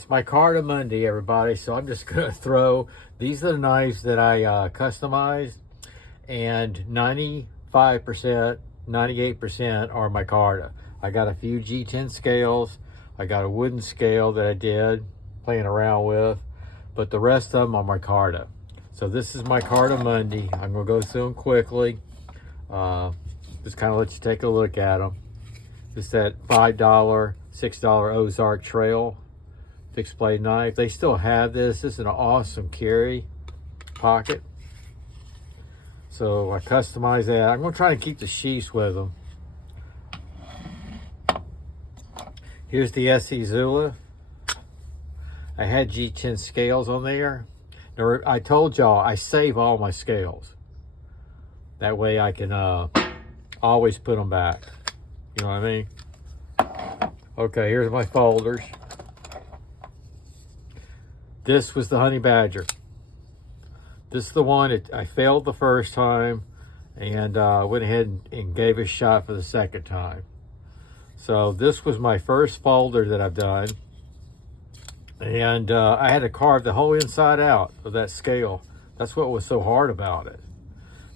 It's my Carta Monday, everybody, so I'm just going to throw, these are the knives that I customized, and 95%, 98% are my Carta. I got a few G10 scales, I got a wooden scale that I did, playing around with, but the rest of them are my Carta. So this is my Carta Monday. I'm going to go through them quickly, just kind of let you take a look at them. This is that $5, $6 Ozark Trail fixed blade knife. They still have this. This is an awesome carry pocket. So I customized that. I'm going to try and keep the sheaths with them. Here's the SE Zula. I had G10 scales on there. Now, I told y'all I save all my scales. That way I can always put them back. You know what I mean? Okay, here's my folders. This was the Honey Badger. This is the one that I failed the first time and went ahead and gave a shot for the second time. So this was my first folder that I've done. And I had to carve the whole inside out of that scale. That's what was so hard about it.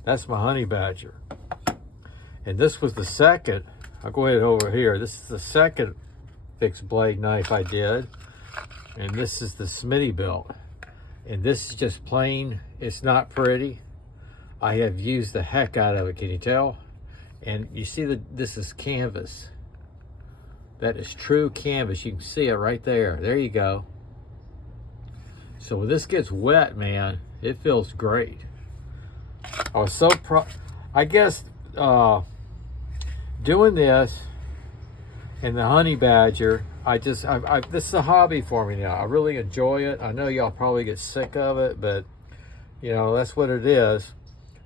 That's my Honey Badger. And this was the second, I'll go ahead over here. This is the second fixed blade knife I did. And this is the Smittybilt. And this is just plain, it's not pretty. I have used the heck out of it, can you tell? And you see that this is canvas. That is true canvas. You can see it right there. There you go. So when this gets wet, man, it feels great. I was so I guess doing this and the Honey Badger, this is a hobby for me now. I really enjoy it. I know y'all probably get sick of it, but you know, that's what it is.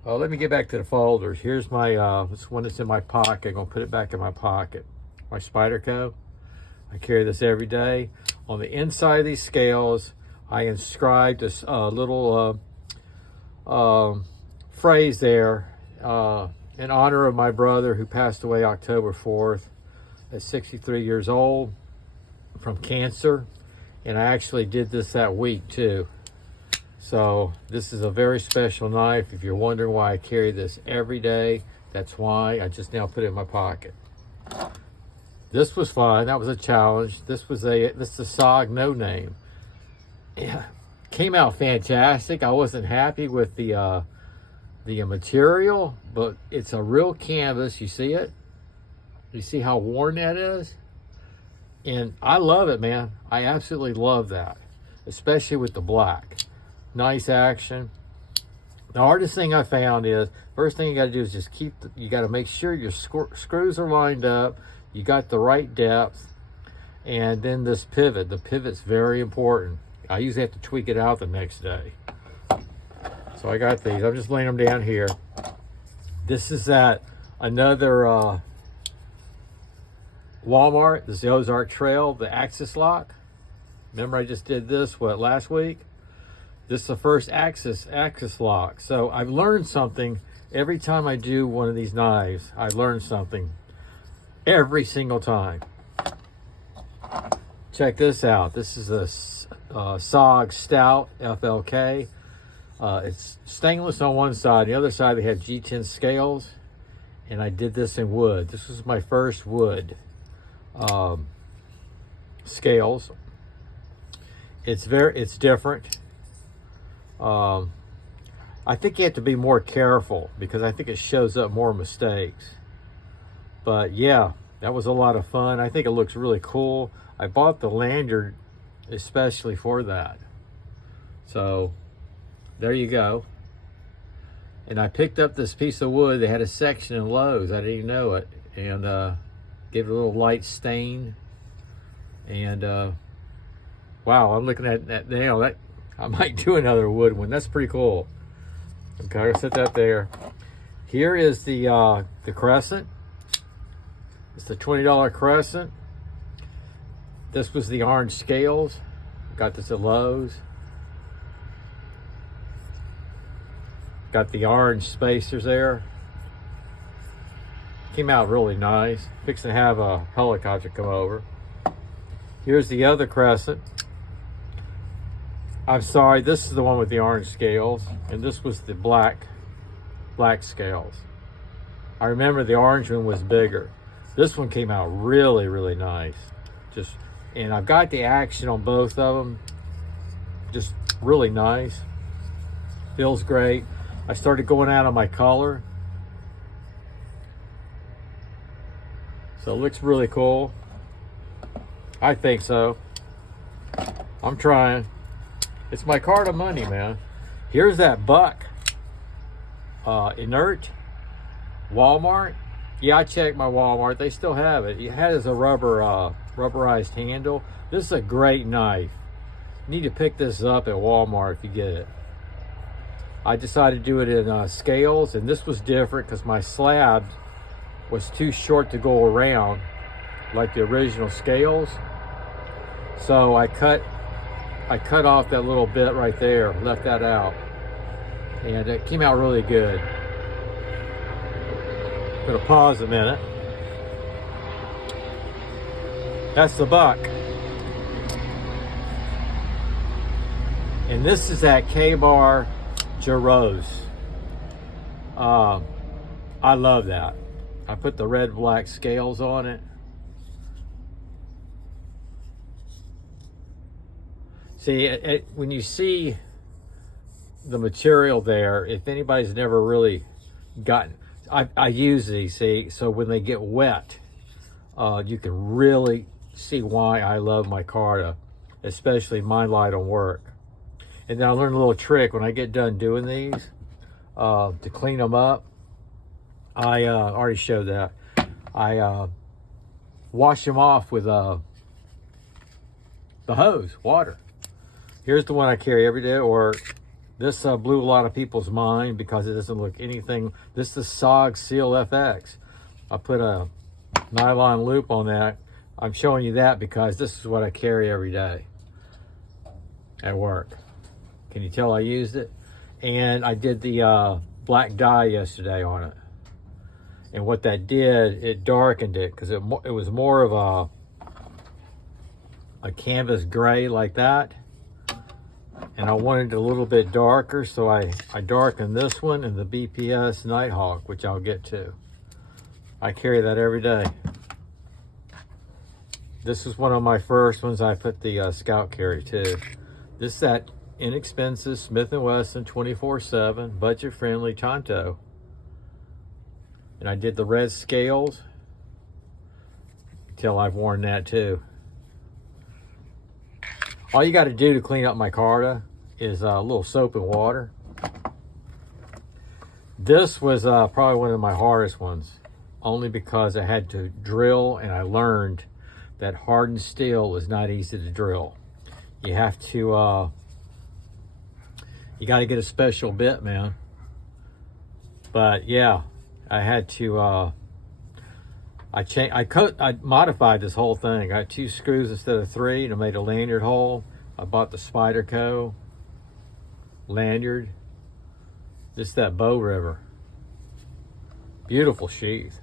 Let me get back to the folders. Here's my, this one that's in my pocket. I'm gonna put it back in my pocket. My Spyderco. I carry this every day. On the inside of these scales, I inscribed this little phrase there in honor of my brother who passed away October 4th at 63 years old from cancer. And I actually did this that week too. So this is a very special knife. If you're wondering why I carry this every day, that's why. I just now put it in my pocket. This was fun. That was a challenge. This is a SOG No Name. Yeah, came out fantastic. I wasn't happy with the material, but it's a real canvas. You see it? You see how worn that is? And I love it, man. I absolutely love that, especially with the black. Nice action. The hardest thing I found is, first thing you got to do is just you got to make sure your screws are lined up. You got the right depth. And then this pivot. The pivot's very important. I usually have to tweak it out the next day. So I got these. I'm just laying them down here. This is another Walmart. This is the Ozark Trail, the axis lock. Remember I just did this, last week? This is the first axis lock. So I've learned something every time I do one of these knives. I learn something every single time. Check this out. This is a SOG Stout FLK. It's stainless on one side. The other side they have G10 scales. And I did this in wood. This was my first wood scales. It's different. I think you have to be more careful because I think it shows up more mistakes. But yeah, that was a lot of fun. I think it looks really cool. I bought the lanyard especially for that. So there you go. And I picked up this piece of wood. They had a section in Lowe's. I didn't even know it. And gave it a little light stain. And wow, I'm looking at that now. That I might do another wood one. That's pretty cool. Okay, I'll set that there. Here is the crescent. It's the $20 crescent. This was the orange scales. Got this at Lowe's. Got the orange spacers there. Came out really nice. Fixing to have a helicopter come over. Here's the other crescent. I'm sorry, this is the one with the orange scales, and this was the black scales. I remember the orange one was bigger. This one came out really, really nice. And I've got the action on both of them. Just really nice. Feels great. I started going out on my color. So it looks really cool. I think so. I'm trying. It's my car to money, man. Here's that buck. Inert. Walmart. Yeah, I checked my Walmart. They still have it. It has a rubberized handle. This is a great knife. You need to pick this up at Walmart if you get it. I decided to do it in scales, and this was different because my slab was too short to go around like the original scales. So I cut off that little bit right there, left that out, and it came out really good. I'm gonna pause a minute. That's the buck. And this is that K-Bar Jarose. I love that. I put the red black scales on it. See, when you see the material there, if anybody's never really gotten, I use these, see, so when they get wet, you can really see why I love my Carta, especially my light on work. And then I learned a little trick when I get done doing these to clean them up. I already showed that. I wash them off with the hose, water. Here's the one I carry every day at work. This blew a lot of people's mind because it doesn't look anything. This is SOG Seal FX. I put a nylon loop on that. I'm showing you that because this is what I carry every day at work. Can you tell I used it? And I did the black dye yesterday on it. And what that did, it darkened it because it was more of a canvas gray like that. And I wanted it a little bit darker, so I darkened this one and the BPS Nighthawk, which I'll get to. I carry that every day. This is one of my first ones. I put the Scout carry too. This is that inexpensive Smith & Wesson 24/7 budget friendly Tonto. And I did the red scales until I've worn that too. All you got to do to clean up my Carta is a little soap and water. This was probably one of my hardest ones, only because I had to drill, and I learned that hardened steel is not easy to drill. You have to, you got to get a special bit, man. But yeah, I had to, I modified this whole thing. I got 2 screws instead of 3, and I made a lanyard hole. I bought the Spyderco lanyard. This is that Bow River. Beautiful sheath.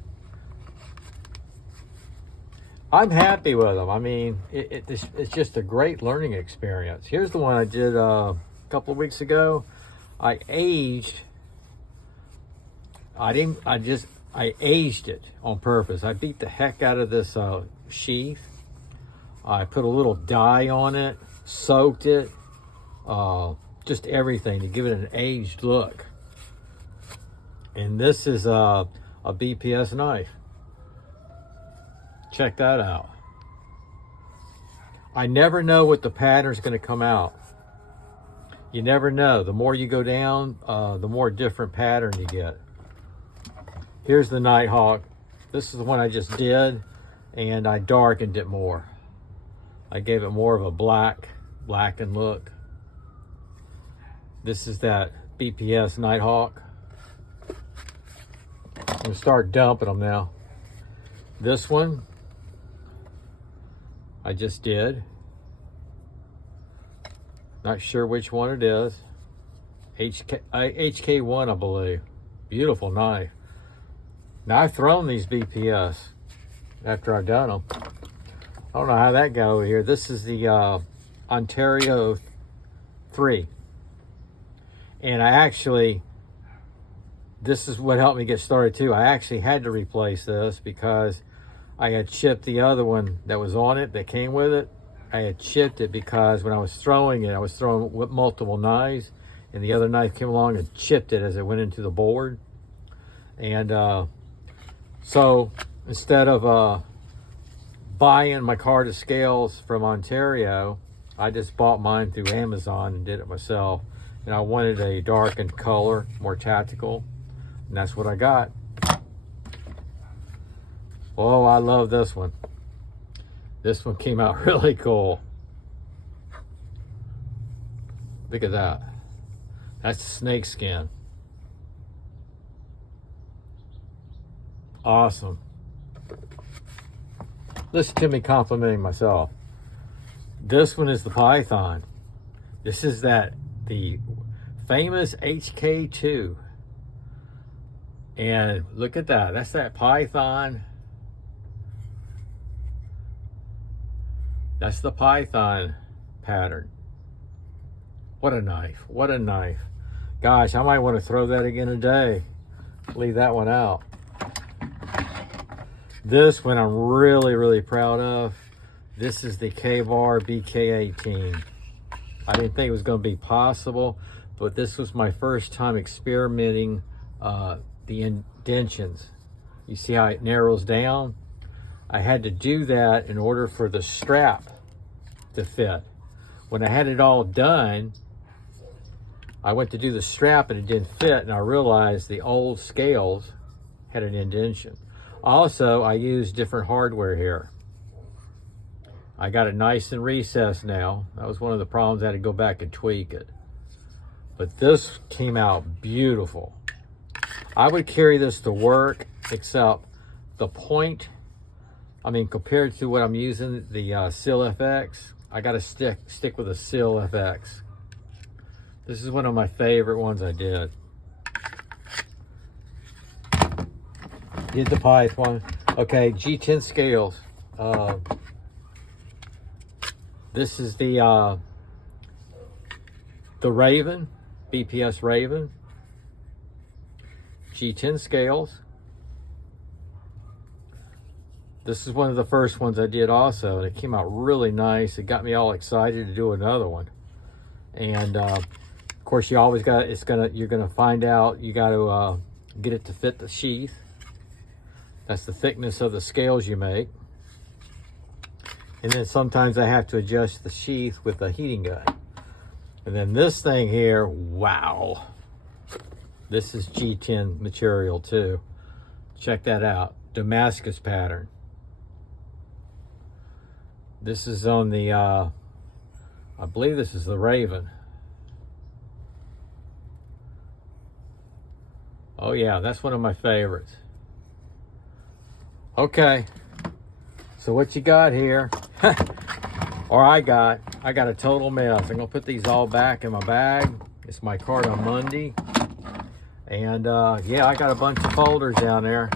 I'm happy with them. I mean, it's just a great learning experience. Here's the one I did a couple of weeks ago. I aged. I aged it on purpose. I beat the heck out of this sheath. I put a little dye on it, soaked it, just everything to give it an aged look. And this is a BPS knife. Check that out. I never know what the pattern's going to come out. You never know. The more you go down, the more different pattern you get. Here's the Nighthawk. This is the one I just did, and I darkened it more. I gave it more of a blackened look. This is that BPS Nighthawk. I'm gonna start dumping them now. This one I just did. Not sure which one it is. HK1, I believe. Beautiful knife. Now I've thrown these BPS after I've done them. I don't know how that got over here. This is the Ontario 3. And I actually, this is what helped me get started too. I actually had to replace this because I had chipped the other one that was on it, that came with it. I had chipped it because when I was throwing it, I was throwing with multiple knives, and the other knife came along and chipped it as it went into the board. And so instead of buying my card of scales from Ontario, I just bought mine through Amazon and did it myself. And I wanted a darkened color, more tactical, and that's what I got. Oh, I love this one. This one came out really cool. Look at that. That's the snake skin. Awesome. Listen to me complimenting myself. This one is the Python. This is the famous HK2. And look at that. That's that Python. That's the Python pattern. What a knife. What a knife. Gosh, I might want to throw that again today. Leave that one out. This one I'm really, really proud of. This is the K-Bar BK18. I didn't think it was going to be possible, but this was my first time experimenting the indentions. You see how it narrows down? I had to do that in order for the strap to fit. When I had it all done, I went to do the strap and it didn't fit, and I realized the old scales had an indentation. Also, I used different hardware here. I got it nice and recessed now. That was one of the problems. I had to go back and tweak it. But this came out beautiful. I would carry this to work, except the point, I mean, compared to what I'm using, the Seal FX, I got to stick with a Seal FX. This is one of my favorite ones I did. Did the Python. Okay, G10 scales. This is the Raven, BPS Raven. G10 scales. This is one of the first ones I did also, and it came out really nice. It got me all excited to do another one. And of course, you always got, you're gonna find out, you got to get it to fit the sheath. That's the thickness of the scales you make. And then sometimes I have to adjust the sheath with a heating gun. And then this thing here, wow. This is G10 material too. Check that out, Damascus pattern. This is on the, I believe this is the Raven. Oh yeah, that's one of my favorites. Okay, so what you got here, or I got a total mess. I'm gonna put these all back in my bag. It's my card on Monday. And yeah, I got a bunch of folders down there.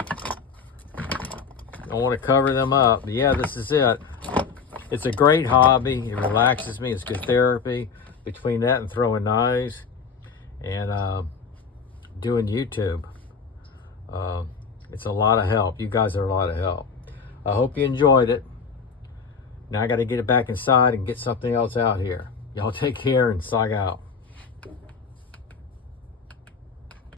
I want to cover them up. But yeah, this is it. It's a great hobby. It relaxes me. It's good therapy. Between that and throwing knives and doing YouTube, it's a lot of help. You guys are a lot of help. I hope you enjoyed it. Now I got to get it back inside and get something else out here. Y'all take care and sog out.